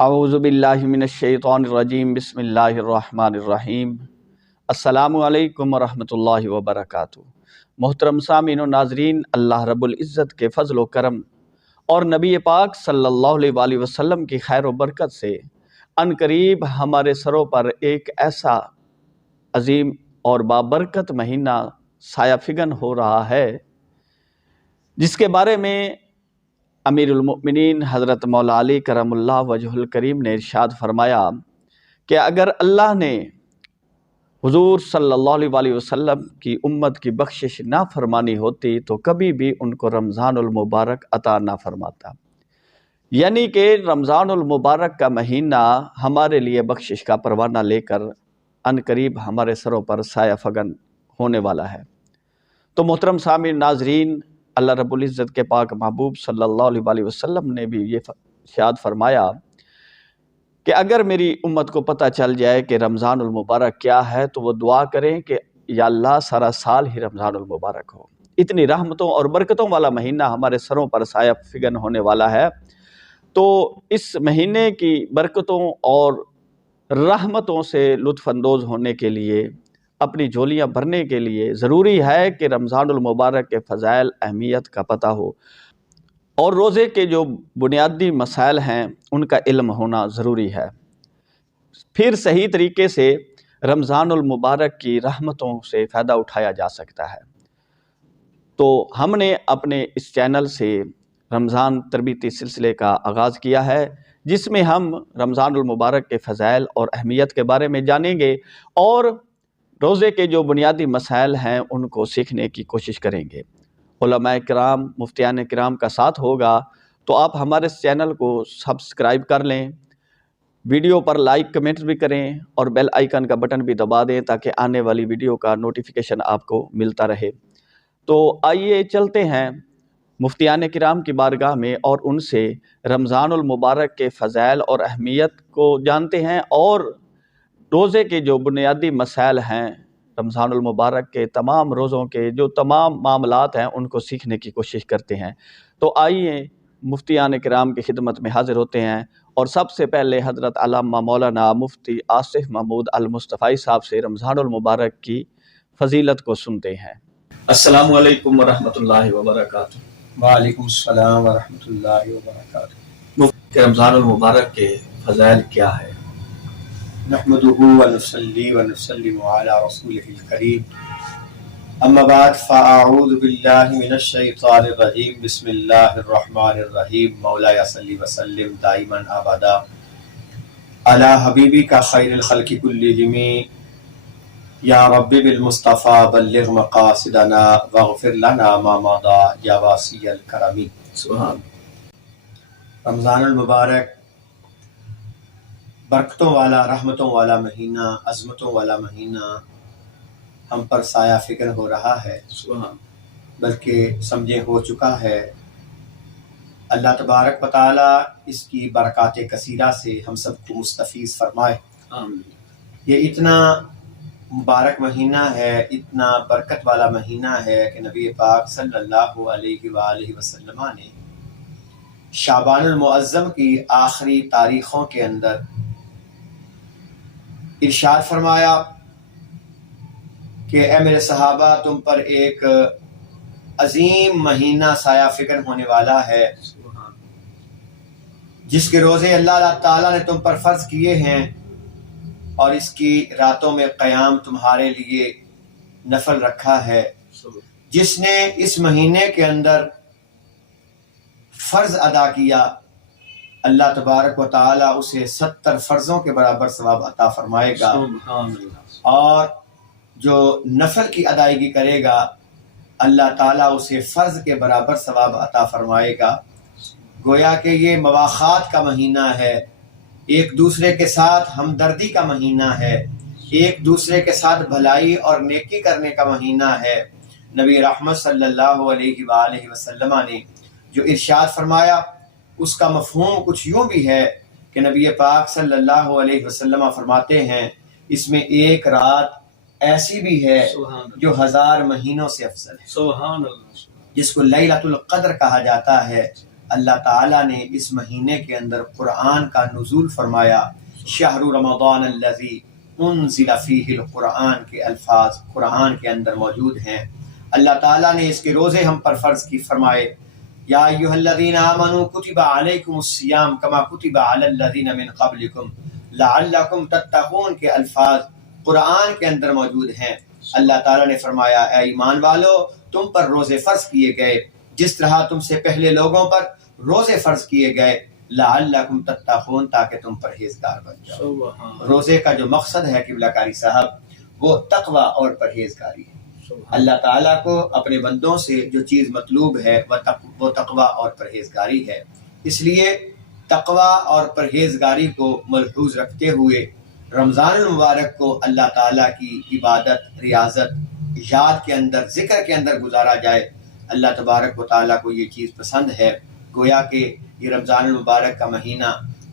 اعوذ باللہ من الشیطان الرجیم بسم اللہ الرحمن الرحیم السلام علیکم ورحمۃ اللہ وبرکاتہ۔ محترم سامعین و ناظرین، اللہ رب العزت کے فضل و کرم اور نبی پاک صلی اللہ علیہ وآلہ وسلم کی خیر و برکت سے ان قریب ہمارے سروں پر ایک ایسا عظیم اور بابرکت مہینہ سایہ فگن ہو رہا ہے جس کے بارے میں امیر المؤمنین حضرت مولا علی کرم اللہ وجہ الکریم نے ارشاد فرمایا کہ اگر اللہ نے حضور صلی اللہ علیہ وآلہ وسلم کی امت کی بخشش نہ فرمانی ہوتی تو کبھی بھی ان کو رمضان المبارک عطا نہ فرماتا۔ یعنی کہ رمضان المبارک کا مہینہ ہمارے لیے بخشش کا پروانہ لے کر ان قریب ہمارے سروں پر سایہ فگن ہونے والا ہے۔ تو محترم سامعین ناظرین، اللہ رب العزت کے پاک محبوب صلی اللہ علیہ وآلہ وسلم نے بھی یہ ارشاد فرمایا کہ اگر میری امت کو پتہ چل جائے کہ رمضان المبارک کیا ہے تو وہ دعا کریں کہ یا اللہ سارا سال ہی رمضان المبارک ہو۔ اتنی رحمتوں اور برکتوں والا مہینہ ہمارے سروں پر سایہ فگن ہونے والا ہے، تو اس مہینے کی برکتوں اور رحمتوں سے لطف اندوز ہونے کے لیے، اپنی جھولیاں بھرنے کے لیے ضروری ہے کہ رمضان المبارک کے فضائل اہمیت کا پتہ ہو، اور روزے کے جو بنیادی مسائل ہیں ان کا علم ہونا ضروری ہے۔ پھر صحیح طریقے سے رمضان المبارک کی رحمتوں سے فائدہ اٹھایا جا سکتا ہے۔ تو ہم نے اپنے اس چینل سے رمضان تربیتی سلسلے کا آغاز کیا ہے، جس میں ہم رمضان المبارک کے فضائل اور اہمیت کے بارے میں جانیں گے اور روزے کے جو بنیادی مسائل ہیں ان کو سیکھنے کی کوشش کریں گے۔ علماء کرام، مفتیان کرام کا ساتھ ہوگا، تو آپ ہمارے اس چینل کو سبسکرائب کر لیں، ویڈیو پر لائک کمنٹ بھی کریں اور بیل آئیکن کا بٹن بھی دبا دیں تاکہ آنے والی ویڈیو کا نوٹیفیکیشن آپ کو ملتا رہے۔ تو آئیے چلتے ہیں مفتیان کرام کی بارگاہ میں اور ان سے رمضان المبارک کے فضائل اور اہمیت کو جانتے ہیں، اور روزے کے جو بنیادی مسائل ہیں، رمضان المبارک کے تمام روزوں کے جو تمام معاملات ہیں ان کو سیکھنے کی کوشش کرتے ہیں۔ تو آئیے مفتیان کرام کی خدمت میں حاضر ہوتے ہیں، اور سب سے پہلے حضرت علامہ مولانا مفتی آصف محمود المصطفی صاحب سے رمضان المبارک کی فضیلت کو سنتے ہیں۔ السلام علیکم ورحمۃ اللہ وبرکاتہ۔ وعلیکم السلام ورحمۃ اللہ وبرکاتہ۔ مفتی، رمضان المبارک کے فضائل کیا ہے؟ نحمدہ ونصلی ونسلم علی رسولہ الکریم، اما بعد فاعوذ باللہ من الشیطان الرجیم، بسم اللہ الرحمن الرحیم، مولایا صلی وسلم دائما ابدا علی حبیبک خیر الخلق کلہم، یا رب بالمصطفیٰ بلغ مقاصدنا واغفر لنا ما مضی یا واسی الکرم۔ سبحان۔ رمضان المبارک برکتوں والا، رحمتوں والا مہینہ، عظمتوں والا مہینہ ہم پر سایہ فکر ہو رہا ہے، سبحان، بلکہ سمجھے ہو چکا ہے۔ اللہ تبارک و تعالی اس کی برکات کثیرہ سے ہم سب کو مستفیض فرمائے۔ آمین۔ یہ اتنا مبارک مہینہ ہے، اتنا برکت والا مہینہ ہے کہ نبی پاک صلی اللہ علیہ وآلہ وسلم نے شعبان المعظم کی آخری تاریخوں کے اندر ارشاد فرمایا کہ اے میرے صحابہ، تم پر ایک عظیم مہینہ سایہ فکر ہونے والا ہے، جس کے روزے اللہ تعالیٰ نے تم پر فرض کیے ہیں، اور اس کی راتوں میں قیام تمہارے لیے نفل رکھا ہے۔ جس نے اس مہینے کے اندر فرض ادا کیا، اللہ تبارک و تعالیٰ اسے 70 فرضوں کے برابر ثواب عطا فرمائے گا، اور جو نفل کی ادائیگی کرے گا اللہ تعالیٰ اسے فرض کے برابر ثواب عطا فرمائے گا۔ گویا کہ یہ مواخات کا مہینہ ہے، ایک دوسرے کے ساتھ ہمدردی کا مہینہ ہے، ایک دوسرے کے ساتھ بھلائی اور نیکی کرنے کا مہینہ ہے۔ نبی رحمت صلی اللہ علیہ وآلہ وسلم نے جو ارشاد فرمایا اس کا مفہوم کچھ یوں بھی ہے کہ نبی پاک صلی اللہ علیہ وسلم فرماتے ہیں، اس میں ایک رات ایسی بھی ہے جو 1000 مہینوں سے افضل ہے، سبحان اللہ، جس کو لیلۃ القدر کہا جاتا ہے۔ اللہ تعالیٰ نے اس مہینے کے اندر قرآن کا نزول فرمایا. شہر رمضان الذی انزل فیہ القرآن کے الفاظ قرآن کے اندر موجود ہیں. اللہ تعالیٰ نے اس کے روزے ہم پر فرض کی فرمائے. یا ایھا الذین آمنوا کتب علیکم الصیام کما کتب علی الذین من قبلکم لعلکم تتقون کے الفاظ قرآن کے اندر موجود ہیں. اللہ تعالیٰ نے فرمایا اے ایمان والو تم پر روزے فرض کیے گئے جس طرح تم سے پہلے لوگوں پر روزے فرض کیے گئے لعلکم تتقون تاکہ تم پرہیزگار بن جاؤ. روزے کا جو مقصد ہے قبلہ کاری صاحب وہ تقوی اور پرہیزگاری ہے. اللہ تعالیٰ کو اپنے بندوں سے جو چیز مطلوب ہے وہ تقوی اور پرہیزگاری ہے. اس لیے تقوی اور پرہیزگاری کو ملحوظ رکھتے ہوئے رمضان المبارک کو اللہ تعالیٰ کی عبادت، ریاضت، یاد کے اندر، ذکر کے اندر گزارا جائے. اللہ تبارک و تعالیٰ کو یہ چیز پسند ہے. گویا کہ یہ رمضان المبارک کا مہینہ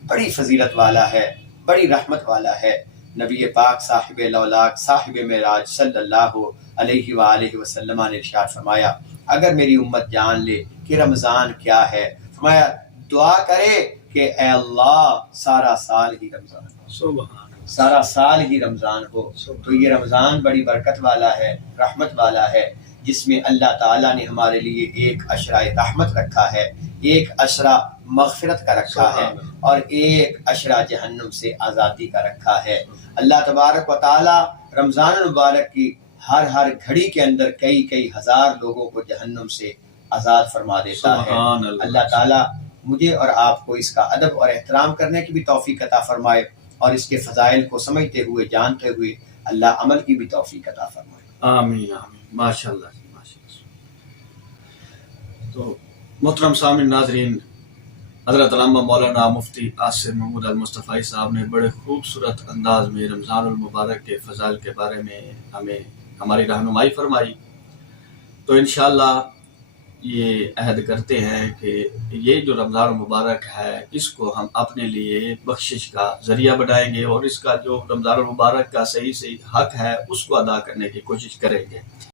بڑی فضیلت والا ہے، بڑی رحمت والا ہے. نبی پاک صاحب لولاک صاحب معراج صلی اللہ علیہ وآلہ وسلم نے ارشاد فرمایا اگر میری امت جان لے کہ رمضان کیا ہے، فرمایا دعا کرے کہ اے اللہ سارا سال ہی رمضان ہو، سارا سال ہی رمضان ہو. تو یہ رمضان بڑی برکت والا ہے، رحمت والا ہے، جس میں اللہ تعالیٰ نے ہمارے لیے ایک عشرہ رحمت رکھا ہے، ایک عشرہ مغفرت کا رکھا ہے، اور ایک عشرہ جہنم سے آزادی کا رکھا ہے. اللہ تبارک و تعالیٰ رمضان المبارک کی ہر گھڑی کے اندر کئی ہزار لوگوں کو جہنم سے آزاد فرما دیتا ہے. اللہ تعالیٰ مجھے اور آپ کو اس کا ادب اور احترام کرنے کی بھی توفیق عطا فرمائے، اور اس کے فضائل کو سمجھتے ہوئے جانتے ہوئے اللہ عمل کی بھی توفیق عطا فرمائے. آمین آمین. ماشاء اللہ جی، ماشاء اللہ. تو محترم سامعین ناظرین، حضرت علامہ مولانا مفتی عاصم محمود المصطفی صاحب نے بڑے خوبصورت انداز میں رمضان المبارک کے فضائل کے بارے میں ہمیں ہماری رہنمائی فرمائی. تو انشاءاللہ یہ عہد کرتے ہیں کہ یہ جو رمضان المبارک ہے اس کو ہم اپنے لیے بخشش کا ذریعہ بنائیں گے، اور اس کا جو رمضان المبارک کا صحیح حق ہے اس کو ادا کرنے کی کوشش کریں گے.